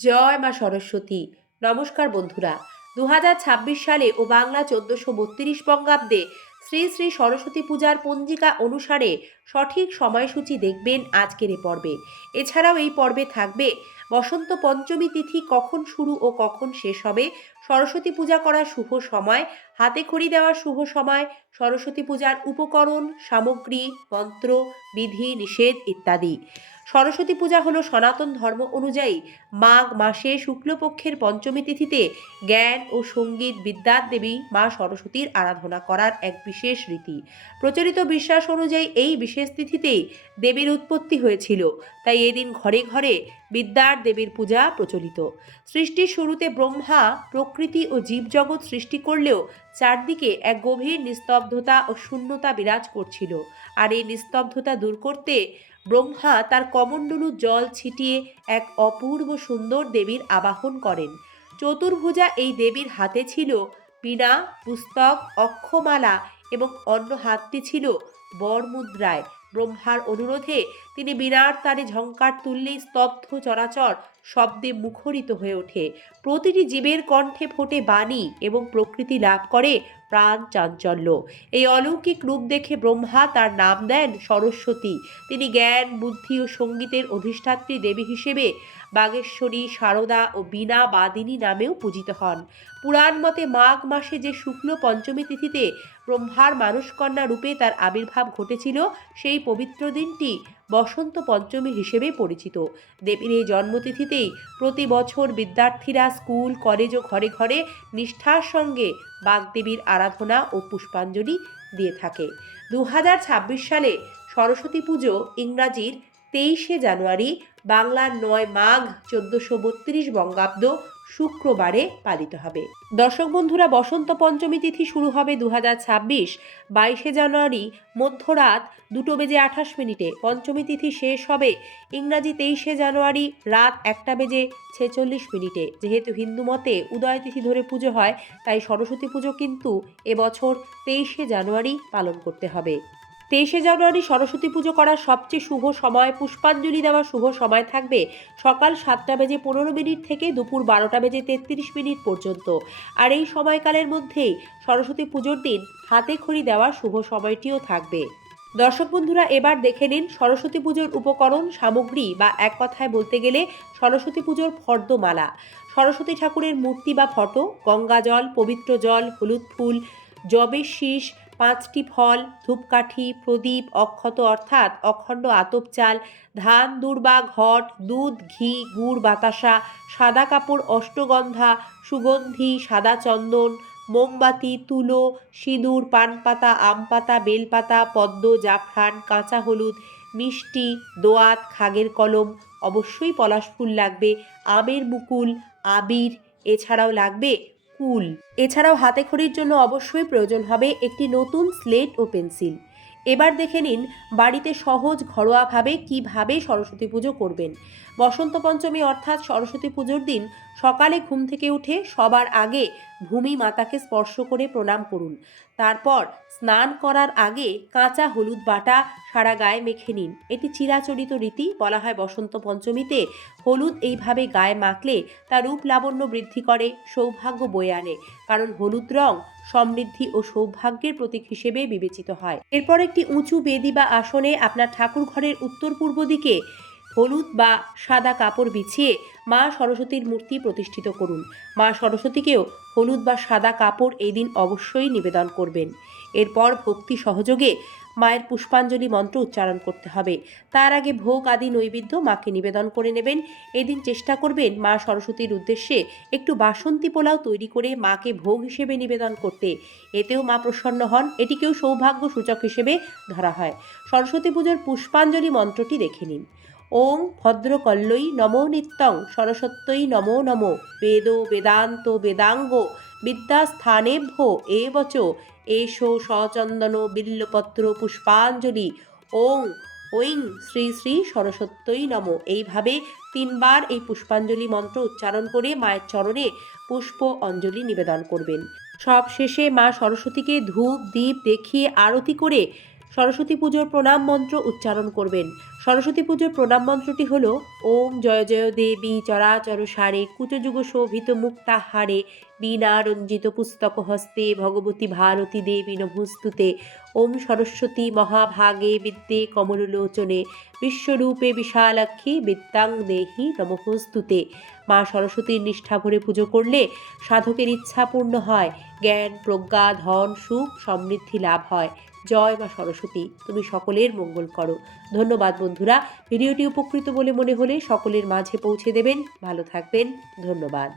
জয় মা সরস্বতী। নমস্কার বন্ধুরা। দু হাজার ছাব্বিশ সালে ও বাংলা চোদ্দশো বত্রিশ বঙ্গাব্দে শ্রী শ্রী সরস্বতী পূজার পঞ্জিকা অনুসারে সঠিক সময়সূচি দেখবেন আজকের এ পর্বে। এছাড়াও এই পর্বে থাকবে, বসন্ত পঞ্চমী তিথি কখন শুরু ও কখন শেষ হবে, সরস্বতী পূজা করার শুভ সময়, হাতে খড়ি দেওয়ার শুভ সময়, সরস্বতী পূজার উপকরণ, সামগ্রী, মন্ত্র, বিধি, নিষেধ ইত্যাদি। সরস্বতী পূজা হলো সনাতন ধর্ম অনুযায়ী মাঘ মাসে শুক্লপক্ষের পঞ্চমী তিথিতে জ্ঞান ও সংগীত বিদ্যার দেবী মা সরস্বতীর আরাধনা করার এক বিশেষ রীতি। প্রচলিত বিশ্বাস অনুযায়ী এই বিশেষ তিথিতেই দেবীর উৎপত্তি হয়েছিল, তাই এদিন ঘরে ঘরে বিদ্যার দেবীর পূজা প্রচলিত। সৃষ্টির শুরুতে ব্রহ্মা প্রকৃতি ও জীবজগৎ সৃষ্টি করলেও চারদিকে এক গভীর নিস্তব্ধতা ও শূন্যতা বিরাজ করছিল। আর এই নিস্তব্ধতা দূর করতে ব্রহ্মা তার কমণ্ডলু জল ছিটিয়ে এক অপূর্ব সুন্দর দেবীর আবাহন করেন। চতুর্ভুজা এই দেবীর হাতে ছিল বীণা পুস্তক, অক্ষমালা এবং অন্য হাতটি ছিল বরমুদ্রায়। ব্রহ্মার অনুরোধে তিনি বিরাট তারে ঝঙ্কার তুললেই স্তব্ধ চরাচর শব্দে মুখরিত হয়ে ওঠে। প্রতিটি জীবের কণ্ঠে ফোটে বাণী এবং প্রকৃতি লাভ করে প্রাণ চাঞ্চল্য। এই অলৌকিক রূপ দেখে ব্রহ্মা তার নাম দেন সরস্বতী। তিনি জ্ঞান, বুদ্ধি ও সঙ্গীতের অধিষ্ঠাত্রী দেবী হিসেবে বাগেশ্বরী, সারদা ও বীণা বাদিনী নামেও পূজিত হন। পুরাণ মতে মাঘ মাসে যে শুক্ল পঞ্চমী তিথিতে ব্রহ্মার মানুষকন্যা রূপে তার আবির্ভাব ঘটেছিল, সেই পবিত্র দিনটি বসন্ত পঞ্চমী হিসেবে পরিচিত। দেবীর এই জন্মতিথিতেই প্রতি বছর বিদ্যার্থীরা স্কুল, কলেজ ও ঘরে ঘরে নিষ্ঠার সঙ্গে বাগদেবীর আরাধনা ও পুষ্পাঞ্জলি দিয়ে থাকে। দু হাজার ছাব্বিশ সালে সরস্বতী পুজো ইংরাজির তেইশে জানুয়ারি, বাংলার নয় মাঘ চোদ্দশো বত্রিশ বঙ্গাব্দ শুক্রবারে পালিত হবে। দর্শক বন্ধুরা, বসন্ত পঞ্চমী তিথি শুরু হবে দু হাজার ছাব্বিশ, বাইশে জানুয়ারি, মধ্যরাত দুটো বেজে আঠাশ মিনিটে। পঞ্চমী তিথি শেষ হবে ইংরাজি তেইশে জানুয়ারি, রাত একটা বেজে ছেচল্লিশ মিনিটে। যেহেতু হিন্দু মতে উদয় তিথি ধরে পুজো হয়, তাই সরস্বতী পুজো কিন্তু এবছর তেইশে জানুয়ারি পালন করতে হবে। তেইশে জানুয়ারি সরস্বতী পুজো করার সবচেয়ে শুভ সময়, পুষ্পাঞ্জলি দেওয়ার শুভ সময় থাকবে সকাল সাতটা বেজে পনেরো মিনিট থেকে দুপুর বারোটা বেজে তেত্রিশ মিনিট পর্যন্ত। আর এই সময়কালের মধ্যেই সরস্বতী পুজোর দিন হাতে খড়ি দেওয়ার শুভ সময়টিও থাকবে। দর্শক বন্ধুরা, এবার দেখে নিন সরস্বতী পুজোর উপকরণ, সামগ্রী বা এক কথায় বলতে গেলে সরস্বতী পুজোর ফর্দমালা। সরস্বতী ঠাকুরের মূর্তি বা ফটো, গঙ্গা জল, পবিত্র জল, হলুদ ফুল জবের শীষ পাঁচটি ফল, ধূপকাঠি, প্রদীপ, অক্ষত অর্থাৎ অখণ্ড আতপ চাল, ধান, দুর্বা, ঘট, দুধ, ঘি, গুড়, বাতাসা, সাদা কাপড়, অষ্টগন্ধা, সুগন্ধি, সাদা চন্দন, মোমবাতি, তুলো, সিঁদুর, পানপাতা আম পাতা বেলপাতা, পদ্ম, জাফরান, কাঁচা হলুদ, মিষ্টি, দোয়াত, খাগের কলম, অবশ্যই পলাশ ফুল লাগবে, আমের মুকুল, আবির, এছাড়াও লাগবে কুল এছাড়াও হাতে খড়ির জন্য অবশ্যই প্রয়োজন হবে একটি নতুন স্লেট ও পেন্সিল। এবার দেখে নিন বাড়িতে সহজ ঘরোয়াভাবে কীভাবে সরস্বতী পুজো করবেন। বসন্ত পঞ্চমী অর্থাৎ সরস্বতী পুজোর দিন সকালে ঘুম থেকে উঠে সবার আগে ভূমি মাতাকে স্পর্শ করে প্রণাম করুন। তারপর স্নান করার আগে কাঁচা হলুদ বাটা সারা গায়ে মেখে নিন। এটি চিরাচরিত রীতি, বলা হয় বসন্ত পঞ্চমীতে। হলুদ এইভাবে গায়ে মাখলে তার রূপ লাবণ্য বৃদ্ধি করে, সৌভাগ্য বয়ে আনে। কারণ হলুদ রং সমৃদ্ধি ও সৌভাগ্যের প্রতীক হিসেবে বিবেচিত হয়। এরপর একটি উঁচু বেদি বা আসনে আপনার ঠাকুর ঘরের উত্তর পূর্ব দিকে হলুদ বা সাদা কাপড় বিছিয়ে মা সরস্বতীর মূর্তি প্রতিষ্ঠিত করুন। মা সরস্বতীকেও হলুদ বা সাদা কাপড় এই দিন অবশ্যই নিবেদন করবেন। এরপর ভক্তি সহযোগে মায়ের পুষ্পাঞ্জলি মন্ত্র উচ্চারণ করতে হবে। তার আগে ভোগ আদি নৈবেদ্য মাকে নিবেদন করে নেবেন। এদিন চেষ্টা করবেন মা সরস্বতীর উদ্দেশ্যে একটু বাসন্তী পোলাও তৈরি করে মাকে ভোগ হিসেবে নিবেদন করতে। এতেও মা প্রসন্ন হন। এটিকেও সৌভাগ্য সূচক হিসেবে ধরা হয়। সরস্বতী পুজোর পুষ্পাঞ্জলি মন্ত্রটি দেখে নিন। ওং ভদ্রকল্লই নমো নিত্যং সরস্বত্যই নমো নমো বেদ বেদান্ত বেদাঙ্গ বিদ্যাস্থানেভ্য এবচ এষো সচন্দন বিল্লপত্র পুষ্পাঞ্জলি ওং ঐং শ্রী শ্রী সরস্বত্যই নম। এইভাবে তিনবার এই পুষ্পাঞ্জলি মন্ত্র উচ্চারণ করে মায়ের চরণে পুষ্প অঞ্জলি নিবেদন করবেন। সব শেষে মা সরস্বতীকে ধূপ দ্বীপ দেখিয়ে আরতি করে সরস্বতী পুজোর প্রণাম মন্ত্র উচ্চারণ করবেন। সরস্বতী পুজোর প্রণাম মন্ত্রটি হল, ওম জয় জয় দেবী চরাচর সারে, কুচযুগ শোভিত মুক্তাহারে বীণা রঞ্জিত পুস্তক হস্তে, ভগবতী ভারতী দেবী নভস্তুতে ওম সরস্বতী মহাভাগে বিদ্যে কমললোচনে বিশ্বরূপে বিশালাক্ষী বিদ্যাং দেহি নমহস্তুতে মা সরস্বতীর নিষ্ঠা ভরে পুজো করলে সাধকের ইচ্ছা পূর্ণ হয়, জ্ঞান, প্রজ্ঞা, ধন, সুখ সমৃদ্ধি লাভ হয়। জয় মা সরস্বতী, তুমি সকলের মঙ্গল করো। ধন্যবাদ বন্ধুরা ভিডিওটি উপকৃত বলে মনে হলে সকলের মাঝে পৌঁছে দেবেন। ভালো থাকবেন। ধন্যবাদ।